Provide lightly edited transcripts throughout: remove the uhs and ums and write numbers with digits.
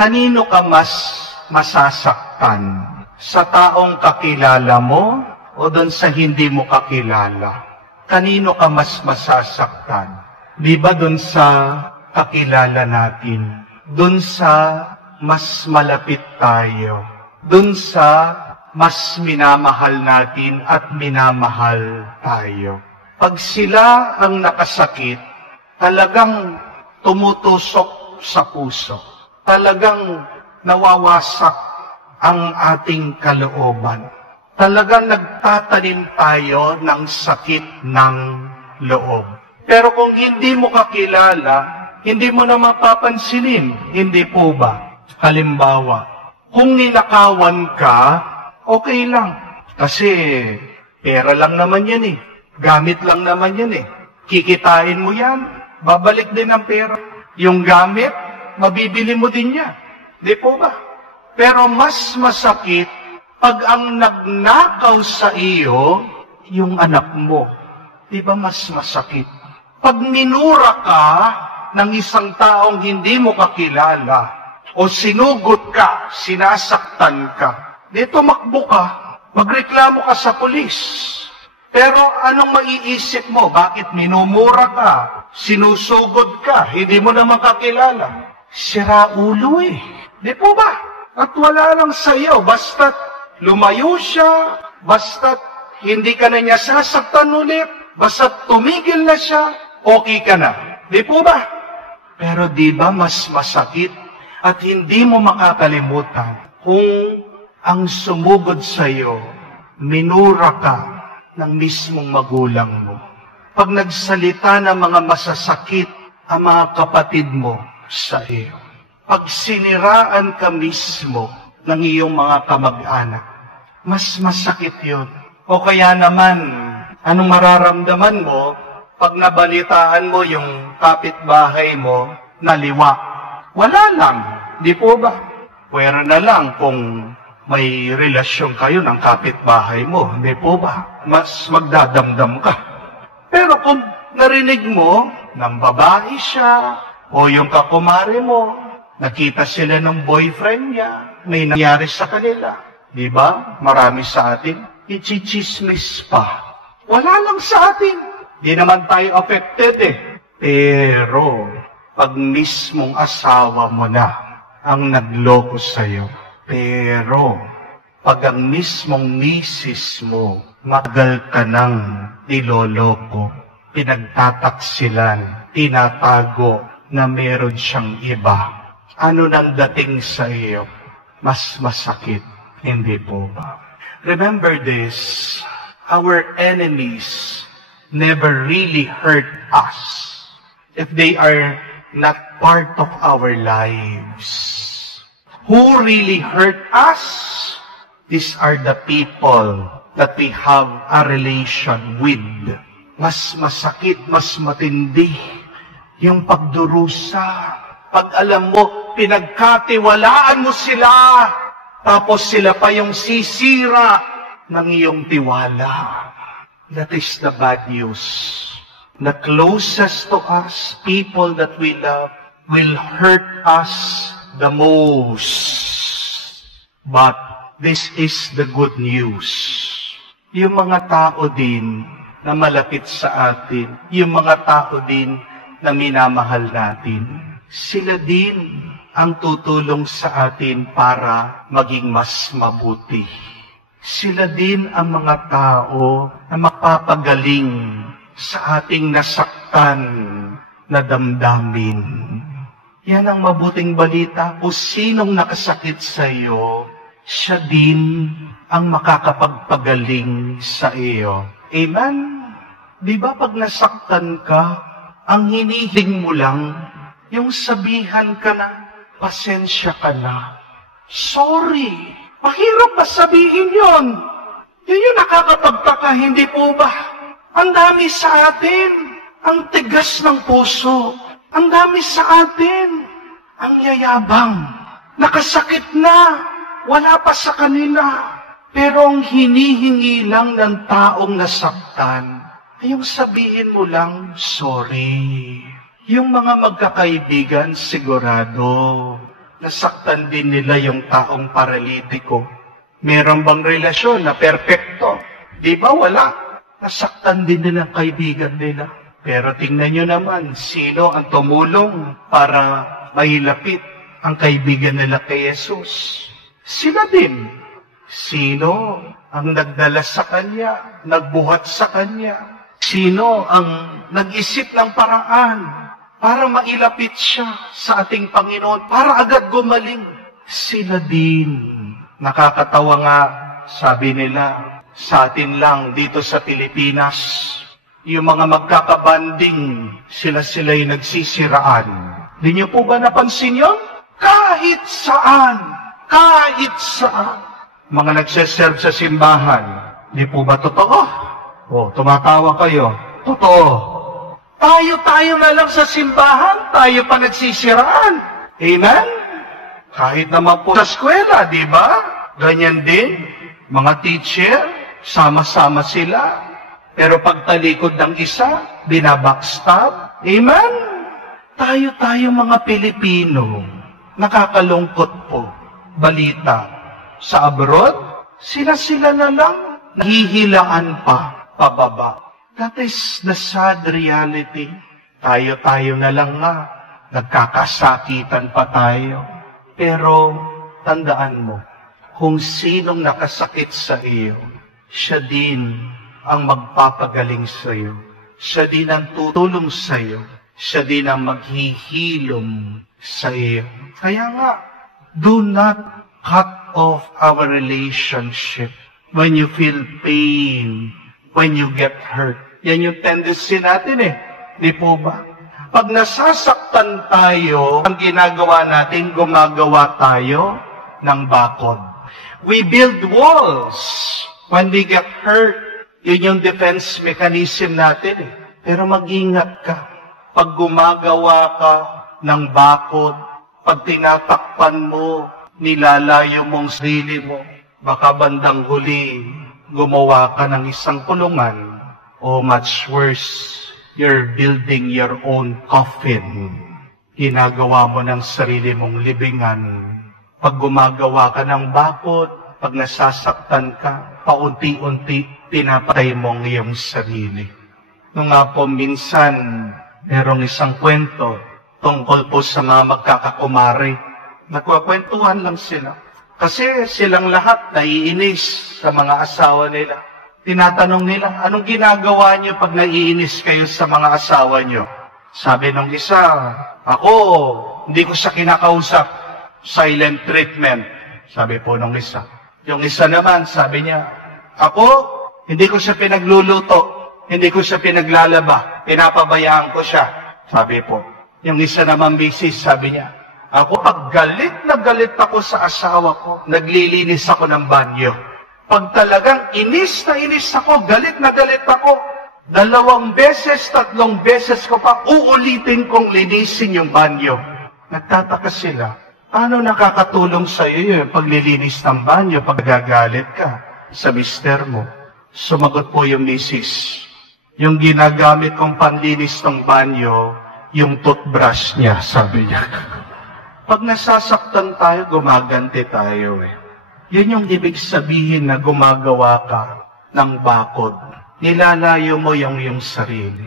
Kanino ka mas masasaktan? Sa taong kakilala mo o doon sa hindi mo kakilala? Kanino ka mas masasaktan? Di ba doon sa kakilala natin? Doon sa mas malapit tayo? Doon sa mas minamahal natin at minamahal tayo? Pag sila ang nakasakit, talagang tumutusok sa puso. Talagang nawawasak ang ating kalooban. Talagang nagtatanim tayo ng sakit ng loob. Pero kung hindi mo kakilala, hindi mo na mapapansinin. Hindi po ba? Halimbawa, kung ninakawan ka, okay lang. Kasi pera lang naman yan eh. Gamit lang naman yan eh. Kikitain mo yan. Babalik din ang pera. Yung gamit, mabibili mo din yan. Di po ba? Pero mas masakit pag ang nagnakaw sa iyo, yung anak mo. Di ba mas masakit? Pag minura ka ng isang taong hindi mo kakilala, o sinugot ka, sinasaktan ka, dito makbo ka, magreklamo ka sa pulis. Pero anong maiisip mo? Bakit minumura ka? Sinusugod ka? Hindi mo naman kakilala. Sira ulo eh. Di po ba? At wala lang sa iyo, basta't lumayo siya, basta't hindi ka na niya sasaktan ulit, basta't tumigil na siya, okay ka na. Di po ba? Pero di ba mas masakit at hindi mo makakalimutan kung ang sumugod sa iyo, minura ka ng mismong magulang mo. Pag nagsalita ng mga masasakit ang mga kapatid mo sa iyo. Pag siniraan ka mismo ng iyong mga kamag-anak, mas masakit yun. O kaya naman, anong mararamdaman mo pag nabalitaan mo yung kapitbahay mo na liwa? Wala lang, di po ba? Pwera na lang kung may relasyon kayo ng kapitbahay mo, di po ba? Mas magdadamdam ka. Pero kung narinig mo ng babae siya o yung kakumare mo, nakita sila ng boyfriend niya, may nangyari sa kanila. Di ba? Marami sa atin, ichichismis pa. Wala lang sa atin. Di naman tayo affected eh. Pero, pag mismong asawa mo na ang nagloko sa'yo, pero, pag ang mismong misis mo, magal ka nang niloloko, pinagtataksilan, tinatago na meron siyang iba, ano nang dating sa iyo? Mas masakit, hindi po ba? Remember this, our enemies never really hurt us if they are not part of our lives. Who really hurt us? These are the people that we have a relation with. Mas masakit, mas matindi yung pagdurusa. Pag alam mo, pinagkatiwalaan mo sila, tapos sila pa yung sisira ng iyong tiwala. That is the bad news. The closest to us, people that we love, will hurt us the most. But this is the good news. Yung mga tao din na malapit sa atin, yung mga tao din na minamahal natin, sila din ang tutulong sa atin para maging mas mabuti. Sila din ang mga tao na mapapagaling sa ating nasaktan na damdamin. Yan ang mabuting balita. Kung sinong nakasakit sa iyo, siya din ang makakapagpagaling sa iyo. Amen? Di ba pag nasaktan ka, ang hinihiling mo lang, yung sabihan ka na, pasensya ka na. Sorry. Mahirap ba sabihin yun? Yun yung nakakapagtaka, hindi po ba? Ang dami sa atin. Ang tigas ng puso. Ang dami sa atin. Ang yayabang. Nakasakit na. Wala pa sa kanila. Pero ang hinihingi lang ng taong nasaktan, ay yung sabihin mo lang, sorry. Yung mga magkakaibigan, sigurado, nasaktan din nila yung taong paralitiko. Meron bang relasyon na perpekto? Di ba wala? Nasaktan din nila ang kaibigan nila. Pero tingnan nyo naman, sino ang tumulong para mailapit ang kaibigan nila kay Jesus? Sila din. Sino ang nagdala sa Kanya, nagbuhat sa Kanya? Sino ang nag-isip ng paraan para mailapit siya sa ating Panginoon, para agad gumaling? Sila din. Nakakatawa nga, sabi nila, sa atin lang dito sa Pilipinas, yung mga magkakabanding, sila-sila'y nagsisiraan. Di niyo po ba napansin yun? Kahit saan, kahit saan. Mga nagsiserve sa simbahan, di po ba totoo? O, tumatawa kayo. Totoo. Tayo na lang sa simbahan, tayo pa nagsisiraan. Amen? Kahit naman po sa eskwela, di ba? Ganyan din. Mga teacher, sama-sama sila. Pero pagtalikod ng isa, binabackstab. Amen? Tayo mga Pilipino, nakakalungkot po. Balita, sa abroad, sila-sila na lang, nahihilaan pa, pababa. That is the sad reality. Tayo na lang nga, nagkakasakitan pa tayo. Pero, tandaan mo, kung sinong nakasakit sa iyo, siya din ang magpapagaling sa iyo. Siya din ang tutulong sa iyo. Siya din ang maghihilom sa iyo. Kaya nga, do not cut off our relationship when you feel pain, when you get hurt. Yan yung tendency natin Di po ba? Pag nasasaktan tayo, ang ginagawa natin, gumagawa tayo ng bakod. We build walls when we get hurt. Yun yung defense mechanism natin Pero mag-ingat ka. Pag gumagawa ka ng bakod, pag tinatakpan mo, nilalayo mong sarili mo, baka bandang huli, gumawa ka ng isang kulungan, o much worse, you're building your own coffin. Ginagawa mo ng sarili mong libingan. Pag gumagawa ka ng bakod, pag nasasaktan ka, paunti-unti, pinapatay mong iyong sarili. Nung nga po minsan, merong isang kwento tungkol po sa mga magkakakumari. Nagkwakwentuhan lang sila. Kasi silang lahat naiinis sa mga asawa nila. Tinatanong nila, anong ginagawa niyo pag naiinis kayo sa mga asawa niyo? Sabi nung isa, ako, hindi ko siya kinakausap. Silent treatment. Sabi po nung isa. Yung isa naman, sabi niya, ako, hindi ko siya pinagluluto. Hindi ko siya pinaglalaba. Pinapabayaan ko siya. Sabi po. Yung isa naman bisis, sabi niya, ako, pag galit na galit ako sa asawa ko, naglilinis ako ng banyo. Pag talagang inis na inis ako, galit na galit ako, 2 beses, 3 beses ko pa, uulitin kong linisin yung banyo. Nagtataka sila, paano nakakatulong sa iyo yung paglilinis ng banyo pag gagalit ka sa mister mo? Sumagot po yung misis, yung ginagamit kong panlinis ng banyo, yung toothbrush niya, sabi niya. Pag nasasaktan tayo, gumaganti tayo Yun yung ibig sabihin na gumagawa ka ng bakod. Nilalayo mo yung sarili.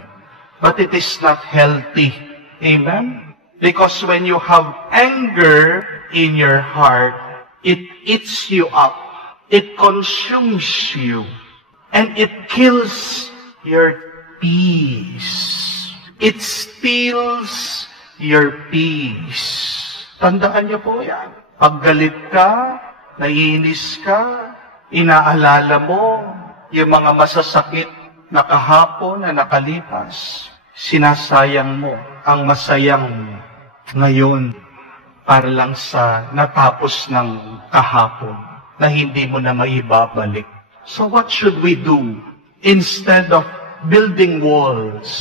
But it is not healthy. Amen? Because when you have anger in your heart, it eats you up. It consumes you. And it kills your peace. It steals your peace. Tandaan niyo po yan. Pag galit ka, naiinis ka, inaalala mo yung mga masasakit na kahapon na nakalipas, sinasayang mo ang masayang ngayon para lang sa natapos ng kahapon na hindi mo na maibabalik. So what should we do? Instead of building walls,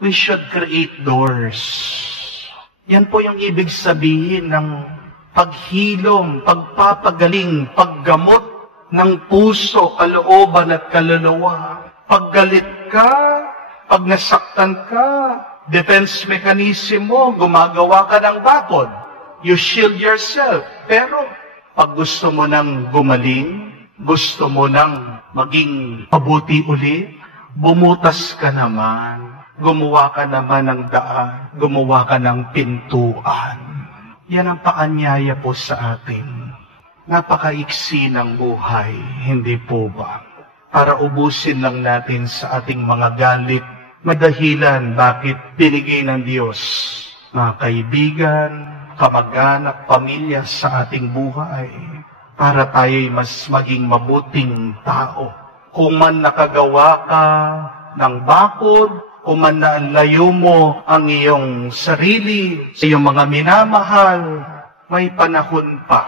we should create doors. Yan po yung ibig sabihin ng paghilom, pagpapagaling, paggamot ng puso, kalooban at kaluluwa. Paggalit ka, pag nasaktan ka, defense mechanism mo, gumagawa ka ng bakod. You shield yourself. Pero pag gusto mo nang gumaling, gusto mo nang maging mabuti uli, bumutas ka naman. Gumawa ka naman ng daan. Gumawa ka ng pintuan. Yan ang paanyaya po sa atin. Napakaiksi ng buhay, hindi po ba? Para ubusin lang natin sa ating mga galit, madahilan bakit binigay ng Diyos mga kaibigan, kamag-anak, pamilya sa ating buhay para tayo'y mas maging mabuting tao. Kung man nakagawa ka ng bakod, kung man naalayo mo ang iyong sarili, sa iyong mga minamahal, may panahon pa.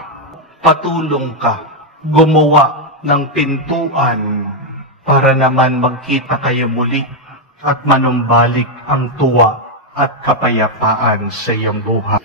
Patulong ka, gumawa ng pintuan para naman magkita kayo muli at manumbalik ang tuwa at kapayapaan sa iyong buhay.